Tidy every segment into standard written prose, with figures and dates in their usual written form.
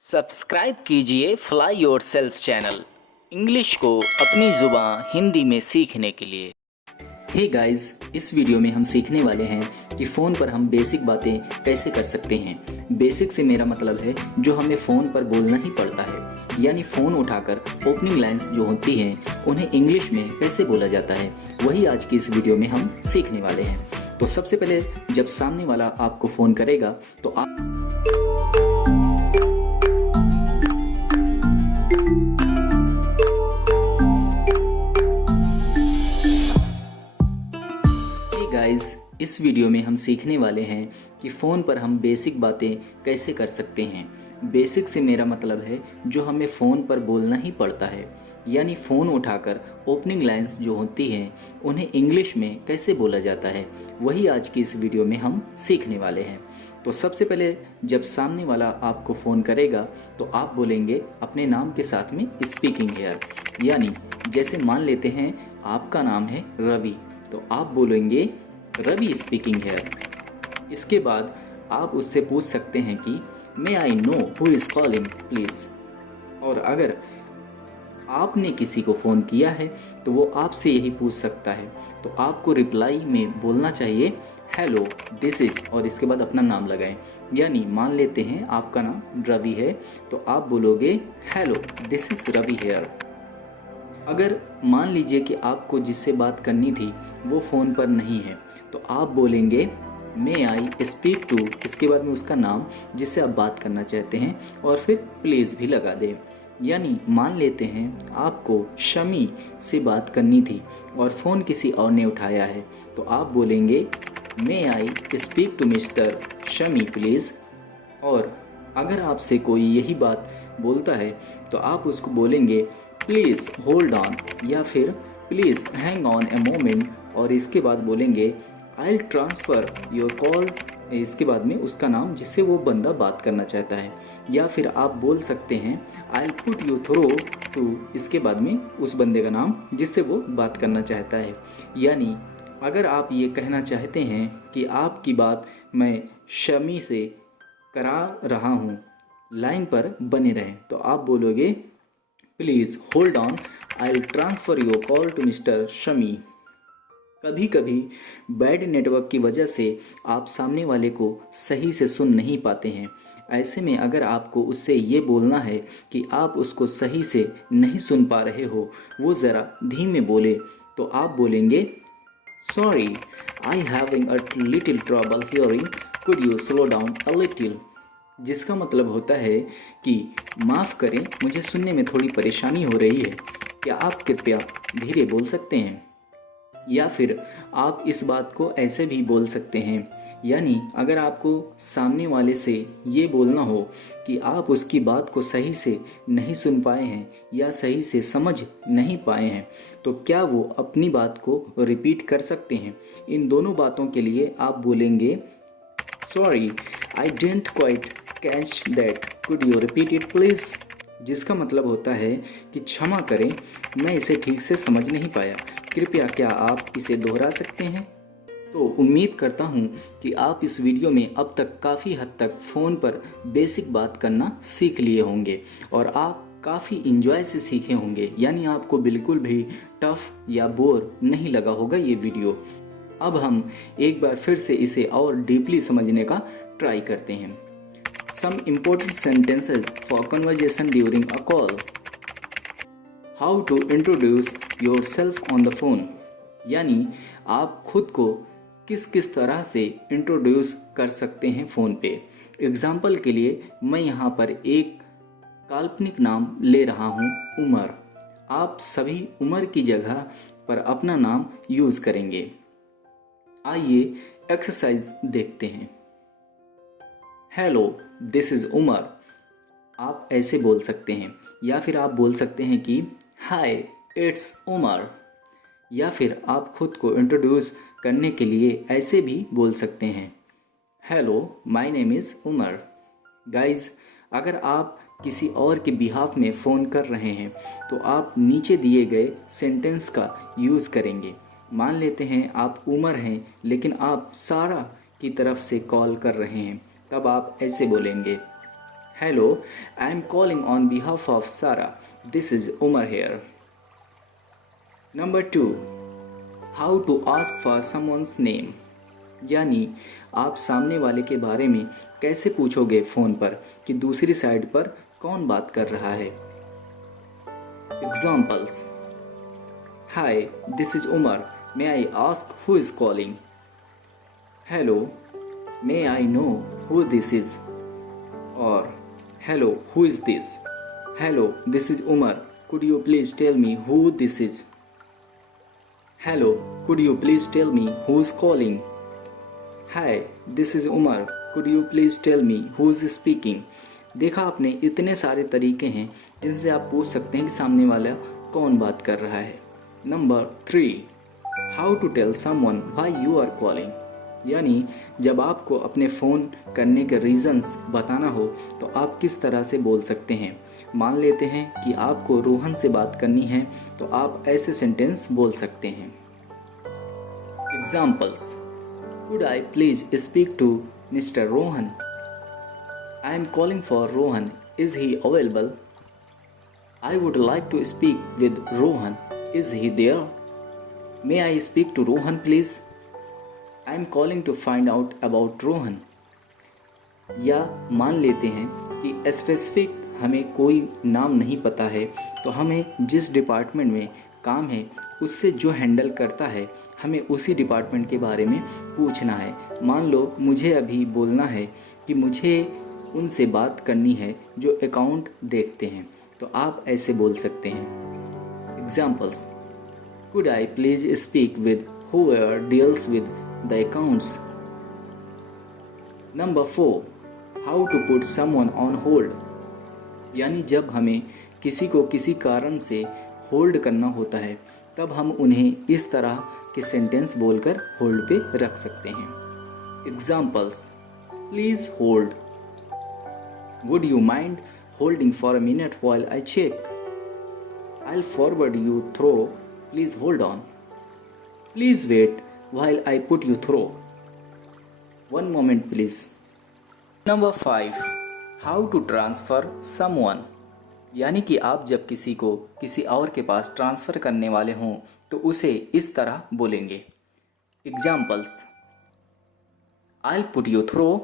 Subscribe कीजिए fly yourself channel English को अपनी ज़ुबान हिंदी में सीखने के लिए। हे गाइस, इस वीडियो में हम सीखने वाले हैं कि फ़ोन पर हम बेसिक बातें कैसे कर सकते हैं। बेसिक से मेरा मतलब है जो हमें फ़ोन पर बोलना ही पड़ता है, यानी फ़ोन उठाकर ओपनिंग लाइंस जो होती हैं उन्हें इंग्लिश में कैसे बोला जाता है, वही आज की इस वीडियो में हम सीखने वाले हैं। तो सबसे पहले जब सामने वाला आपको फ़ोन करेगा तो आप गाइस, इस वीडियो में हम सीखने वाले हैं कि फ़ोन पर हम बेसिक बातें कैसे कर सकते हैं। बेसिक से मेरा मतलब है जो हमें फ़ोन पर बोलना ही पड़ता है, यानी फ़ोन उठाकर ओपनिंग लाइंस जो होती हैं उन्हें इंग्लिश में कैसे बोला जाता है, वही आज की इस वीडियो में हम सीखने वाले हैं। तो सबसे पहले जब सामने वाला आपको फ़ोन करेगा तो आप बोलेंगे अपने नाम के साथ में स्पीकिंग हेयर, यानी जैसे मान लेते हैं आपका नाम है रवि, तो आप बोलेंगे रवि स्पीकिंग हेयर। इसके बाद आप उससे पूछ सकते हैं कि may I know who is calling please. और अगर आपने किसी को फ़ोन किया है तो वो आपसे यही पूछ सकता है, तो आपको रिप्लाई में बोलना चाहिए हेलो दिस इज, और इसके बाद अपना नाम लगाएं। यानी मान लेते हैं आपका नाम रवि है तो आप बोलोगे hello this is Ravi here. अगर मान लीजिए कि आपको जिससे बात करनी थी वो फ़ोन पर नहीं है तो आप बोलेंगे मे आई स्पीक टू, इसके बाद में उसका नाम जिससे आप बात करना चाहते हैं और फिर प्लीज़ भी लगा दें। यानी मान लेते हैं आपको शमी से बात करनी थी और फ़ोन किसी और ने उठाया है तो आप बोलेंगे may I speak to mister Shami please. और अगर आपसे कोई यही बात बोलता है तो आप उसको बोलेंगे प्लीज़ होल्ड ऑन या फिर please hang on a moment, और इसके बाद बोलेंगे आई ट्रांसफ़र योर कॉल, इसके बाद में उसका नाम जिससे वो बंदा बात करना चाहता है। या फिर आप बोल सकते हैं I put you through to, इसके बाद में उस बंदे का नाम जिससे वो बात करना चाहता है। यानी अगर आप ये कहना चाहते हैं कि आपकी बात मैं शमी से करा रहा हूँ, लाइन पर बने रहें, तो आप बोलोगे please hold on I will transfer your call to mister Shami. कभी कभी बैड नेटवर्क की वजह से आप सामने वाले को सही से सुन नहीं पाते हैं। ऐसे में अगर आपको उससे ये बोलना है कि आप उसको सही से नहीं सुन पा रहे हो, वो ज़रा धीमे बोले, तो आप बोलेंगे sorry I having a little trouble hearing, could you slow down a little, जिसका मतलब होता है कि माफ़ करें मुझे सुनने में थोड़ी परेशानी हो रही है, क्या आप कृपया धीरे बोल सकते हैं। या फिर आप इस बात को ऐसे भी बोल सकते हैं, यानी अगर आपको सामने वाले से ये बोलना हो कि आप उसकी बात को सही से नहीं सुन पाए हैं या सही से समझ नहीं पाए हैं, तो क्या वो अपनी बात को रिपीट कर सकते हैं। इन दोनों बातों के लिए आप बोलेंगे sorry I didn't quite catch that, could you repeat it please, जिसका मतलब होता है कि क्षमा करें मैं इसे ठीक से समझ नहीं पाया, कृपया क्या आप इसे दोहरा सकते हैं। तो उम्मीद करता हूँ कि आप इस वीडियो में अब तक काफ़ी हद तक फ़ोन पर बेसिक बात करना सीख लिए होंगे और आप काफ़ी इंजॉय से सीखे होंगे, यानी आपको बिल्कुल भी टफ़ या बोर नहीं लगा होगा ये वीडियो। अब हम एक बार फिर से इसे और डीपली समझने का ट्राई करते हैं। Some important sentences for conversation during a call. How to introduce yourself on the phone, यानी आप खुद को किस किस तरह से इंट्रोड्यूस कर सकते हैं फ़ोन पे। एग्ज़ाम्पल के लिए मैं यहाँ पर एक काल्पनिक नाम ले रहा हूँ उमर। आप सभी उमर की जगह पर अपना नाम यूज़ करेंगे। आइए एक्सरसाइज देखते हैं। हेलो दिस इज़ उमर, आप ऐसे बोल सकते हैं। या फिर आप बोल सकते हैं कि हाय इट्स उमर। या फिर आप खुद को इंट्रोड्यूस करने के लिए ऐसे भी बोल सकते हैं hello my name is Umar. Guys, अगर आप किसी और के बिहाफ में फ़ोन कर रहे हैं तो आप नीचे दिए गए सेंटेंस का यूज़ करेंगे। मान लेते हैं आप उमर हैं लेकिन आप सारा की तरफ से कॉल कर रहे हैं, तब आप ऐसे बोलेंगे Hello, I am calling on behalf of Sarah. This is Umar here. Number 2. How to ask for someone's name. यानी आप सामने वाले के बारे में कैसे पूछोगे फ़ोन पर कि दूसरी साइड पर कौन बात कर रहा है. Examples. Hi, this is Umar. May I ask who is calling? Hello, may I know who this is? Or hello, who is this? Hello, this is Umar. Could you please tell me who this is? Hello, could you please tell me who's calling? Hi, this is Umar. Could you please tell me who's speaking? देखा आपने, इतने सारे तरीके हैं जिनसे आप पूछ सकते हैं कि सामने वाला कौन बात कर रहा है. Number 3. How to tell someone why you are calling. यानी जब आपको अपने फ़ोन करने के रीज़न्स बताना हो तो आप किस तरह से बोल सकते हैं. मान लेते हैं कि आपको रोहन से बात करनी है तो आप ऐसे सेंटेंस बोल सकते हैं. Examples. Could I please speak to mister Rohan. I am calling for Rohan. Is he available. I would like to speak with Rohan. Is he there. May I speak to Rohan please. I am calling to find out about Rohan. या मान लेते हैं कि specific हमें कोई नाम नहीं पता है तो हमें जिस डिपार्टमेंट में काम है उससे जो हैंडल करता है हमें उसी डिपार्टमेंट के बारे में पूछना है. मान लो मुझे अभी बोलना है कि मुझे उनसे बात करनी है जो अकाउंट देखते हैं तो आप ऐसे बोल सकते हैं. Examples. Could I please speak with whoever deals with the accounts. Number 4. How to put someone on hold. यानी जब हमें किसी को किसी कारण से होल्ड करना होता है तब हम उन्हें इस तरह के सेंटेंस बोलकर होल्ड पे रख सकते हैं. Examples. Please hold. Would you mind holding for a minute while I check? I'll forward you through. Please hold on. Please wait while I put you through. One moment please. Number 5. How to transfer someone. यानी कि आप जब किसी को किसी और के पास transfer करने वाले हों तो उसे इस तरह बोलेंगे. Examples. I'll put you through.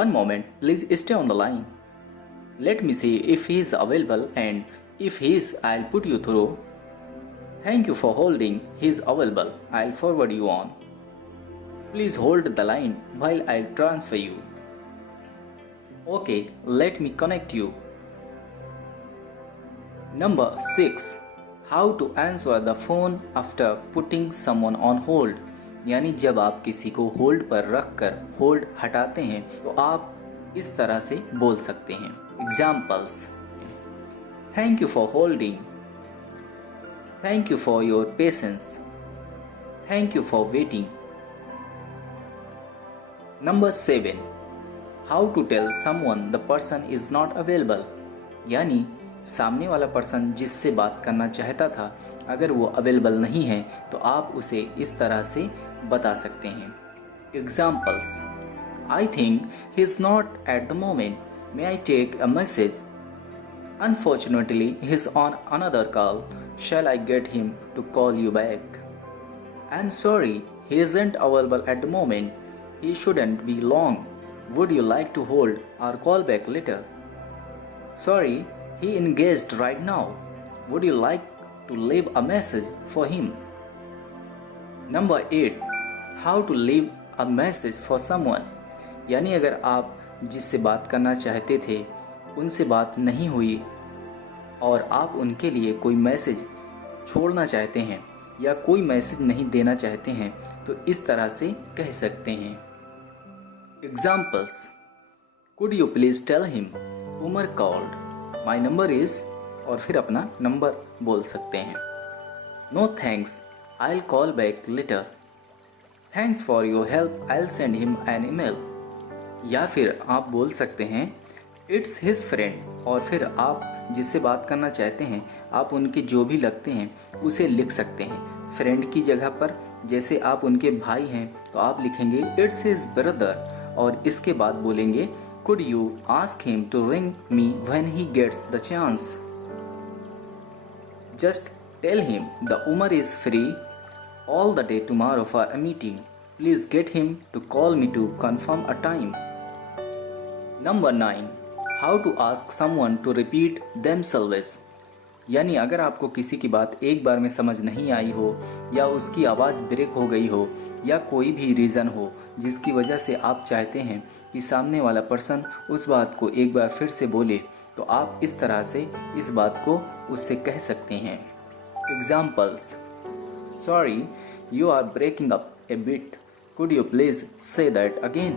One moment, please stay on the line. Let me see if he is available and if he is, I'll put you through. Thank you for holding. He is available. I'll forward you on. Please hold the line while I transfer you. Okay, let me connect you. Number 6. How to answer the phone after putting someone on hold. यानी जब आप किसी को hold पर रख कर hold हटाते हैं तो आप इस तरह से बोल सकते हैं. Examples. Thank you for holding. Thank you for your patience. Thank you for waiting. Number 7. How to tell someone the person is not available. यानी सामने वाला पर्सन जिससे बात करना चाहता था अगर वो अवेलेबल नहीं है तो आप उसे इस तरह से बता सकते हैं. Examples. I think he is not at the moment. May I take a message? Unfortunately, he is on another call. Shall I get him to call you back? I'm sorry, he isn't available at the moment. He shouldn't be long. Would you like to hold or call back later? Sorry, he engaged right now. Would you like to leave a message for him? Number 8. How to leave a message for someone. यानी अगर आप जिससे बात करना चाहते थे उनसे बात नहीं हुई और आप उनके लिए कोई मैसेज छोड़ना चाहते हैं या कोई मैसेज नहीं देना चाहते हैं तो इस तरह से कह सकते हैं. Examples. Could you please tell him Umar called. My number is और फिर अपना नंबर बोल सकते हैं. No thanks, I will call back later. Thanks for your help, I will send him an email. या फिर आप बोल सकते हैं इट्स हिज फ्रेंड और फिर आप जिससे बात करना चाहते हैं आप उनके जो भी लगते हैं उसे लिख सकते हैं. फ्रेंड की जगह पर जैसे आप उनके भाई हैं तो आप लिखेंगे इट्स हिज ब्रदर और इसके बाद बोलेंगे Could you ask him to ring me when he gets the chance? Just tell him the Umar is free all the day tomorrow for a meeting. Please get him to call me to confirm a time. Number 9. How to ask someone to repeat themselves. यानी अगर आपको किसी की बात एक बार में समझ नहीं आई हो, या उसकी आवाज़ ब्रेक हो गई हो, या कोई भी रीज़न हो जिसकी वजह से आप चाहते हैं कि सामने वाला पर्सन उस बात को एक बार फिर से बोले, तो आप इस तरह से इस बात को उससे कह सकते हैं. Examples. Sorry, you are breaking up a bit. Could you please say that again?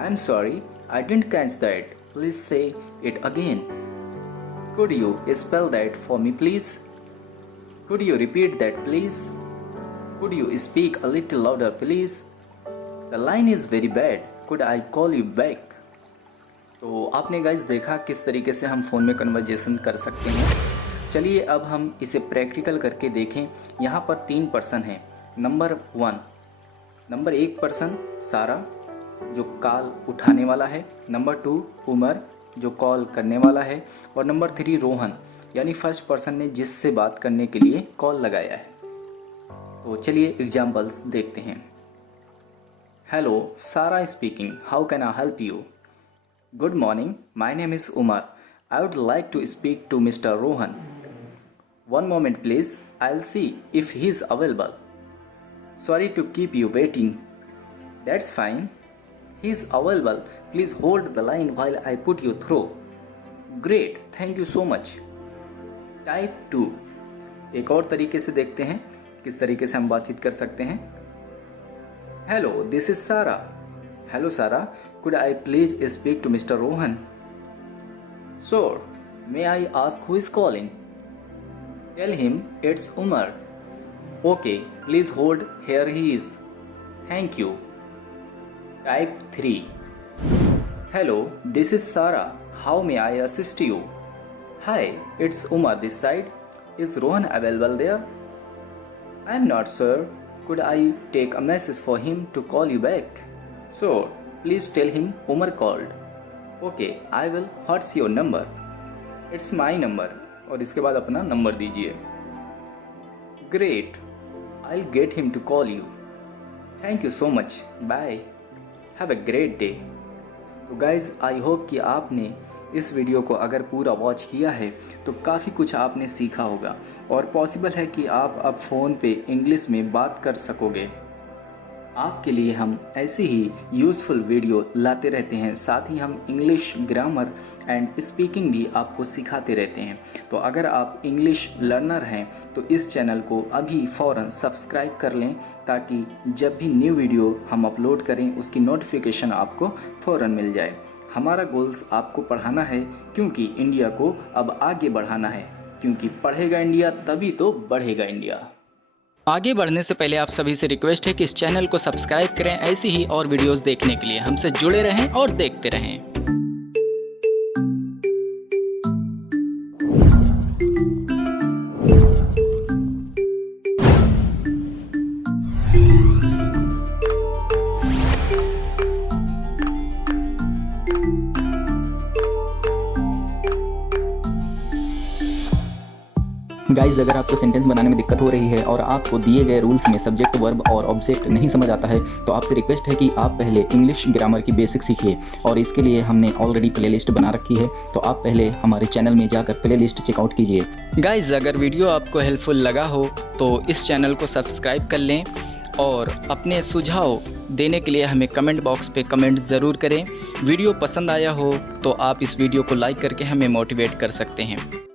I am sorry, I didn't catch that. Please say it again. Could you spell that for me, please? Could you repeat that, please? Could you speak a little louder, please? The line is very bad. Could I call you back? तो आपने guys देखा किस तरीके से हम phone में conversation कर सकते हैं. चलिए अब हम इसे प्रैक्टिकल करके देखें. यहाँ पर 3 पर्सन हैं. नंबर 1 पर्सन सारा जो कॉल उठाने वाला है. नंबर 2 उमर जो कॉल करने वाला है. और नंबर 3 रोहन, यानी फर्स्ट पर्सन ने जिससे बात करने के लिए कॉल लगाया है. तो चलिए एग्जाम्पल्स देखते हैं. Hello, Sara speaking. How can I help you? Good morning, my name is Umar. I would like to speak to mister Rohan. One moment please, I will see if he is available. Sorry to keep you waiting. That's fine. He is available. Please hold the line while I put you through. Great, thank you so much. Type 2. एक और तरीके से देखते हैं किस तरीके से हम बातचीत कर सकते हैं. Hello, this is Sarah. Hello Sarah, could I please speak to Mr. Rohan? Sure. May I ask who is calling? Tell him it's Umar. Okay, please hold. Here he is. Thank you. Type 3. Hello, this is Sarah. How may I assist you? Hi, it's Umar this side. Is Rohan available there? I'm not sure. Could I take a message for him to call you back? Sure. Please tell him Umar called. Okay, I will. What's your number? It's my number. और इसके बाद अपना number दीजिए. Great. I'll get him to call you. Thank you so much. Bye. Have a great day. तो guys I hope कि आपने इस video को अगर पूरा वॉच किया है तो काफ़ी कुछ आपने सीखा होगा, और पॉसिबल है कि आप अब फ़ोन पे इंग्लिश में बात कर सकोगे. आपके लिए हम ऐसी ही यूज़फुल वीडियो लाते रहते हैं. साथ ही हम इंग्लिश ग्रामर एंड स्पीकिंग भी आपको सिखाते रहते हैं. तो अगर आप इंग्लिश लर्नर हैं तो इस चैनल को अभी फ़ौरन सब्सक्राइब कर लें, ताकि जब भी न्यू वीडियो हम अपलोड करें उसकी नोटिफिकेशन आपको फ़ौरन मिल जाए. हमारा गोल्स आपको पढ़ाना है, क्योंकि इंडिया को अब आगे बढ़ाना है, क्योंकि पढ़ेगा इंडिया तभी तो बढ़ेगा इंडिया. आगे बढ़ने से पहले आप सभी से रिक्वेस्ट है कि इस चैनल को सब्सक्राइब करें. ऐसी ही और वीडियोस देखने के लिए हमसे जुड़े रहें और देखते रहें. गाइज, अगर आपको सेंटेंस बनाने में दिक्कत हो रही है और आपको दिए गए रूल्स में सब्जेक्ट, वर्ब और ऑब्जेक्ट नहीं समझ आता है, तो आपसे रिक्वेस्ट है कि आप पहले इंग्लिश ग्रामर की बेसिक सीखिए. और इसके लिए हमने ऑलरेडी प्लेलिस्ट बना रखी है, तो आप पहले हमारे चैनल में जाकर प्लेलिस्ट चेकआउट कीजिए. गाइज, अगर वीडियो आपको हेल्पफुल लगा हो तो इस चैनल को सब्सक्राइब कर लें, और अपने सुझाव देने के लिए हमें कमेंट बॉक्स पे कमेंट ज़रूर करें. वीडियो पसंद आया हो तो आप इस वीडियो को लाइक करके हमें मोटिवेट कर सकते हैं.